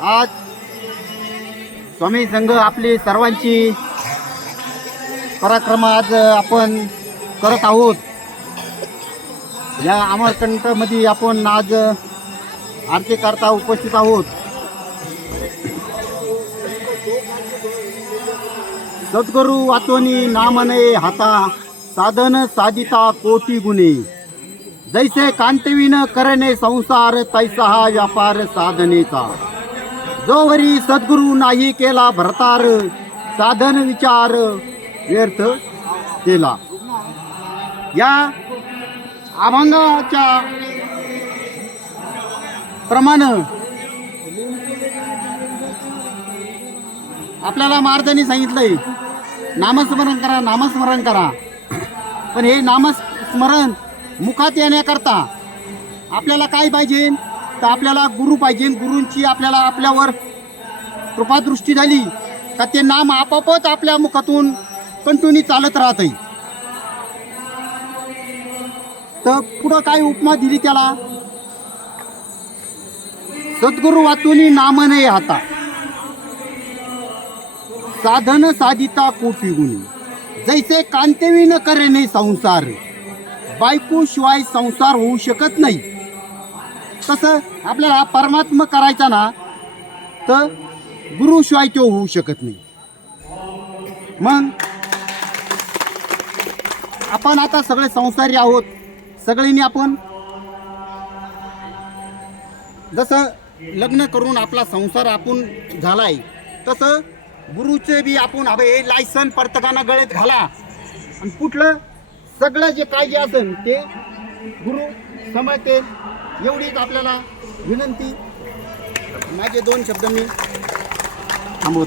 आज स्वामी संघ आपली सर्वांची पराक्रम आज आपण करत आहोत. या अमरकंठमध्ये आपण आज आरती करता उपस्थित आहोत. सद्गुरु वाचोनी नामने हाता साधन साधिता कोटी गुणे. जैसे कांतवीन करणे संसार तैसा हा व्यापार साधनेचा. जोवरी सद्गुरु नाही केला भरतार साधन विचार व्यर्थ केला. या अभंगाच्या प्रमाण आपल्याला महाराजांनी सांगितलंय नामस्मरण करा नामस्मरण करा. पण हे नामस्मरण मुखात येण्याकरता आपल्याला काय पाहिजे? तर आपल्याला गुरु पाहिजे गुरूंची आपल्याला आपल्यावर कृपादृष्टी झाली का ते नाम आपोआपच आपल्या मुखातून कंटिन्यू चालत राहत आहे तर पुढं काय उपमा दिली त्याला? सद्गुरु वाचून नाम नाही हाता. साधन साधिता कोटी गुणी. जैसे करे नाही संसार. बायको शिवाय संसार होऊ शकत नाही. कसं आपल्याला परमात्मा करायचा ना तर गुरुशिवाय तो होऊ शकत नाही. मग आपण आता सगळे संसारी आहोत सगळ्यांनी आपण जसं लग्न करून आपला संसार आपण झालाय तसं गुरुचे बी आपण हवे हे लायसन प्रत्येकानं गळ्यात घाला. आणि कुठलं सगळं जे काय जे असेल ते गुरु समजते एवढीच आपल्याला विनंती. माझे दोन शब्द मी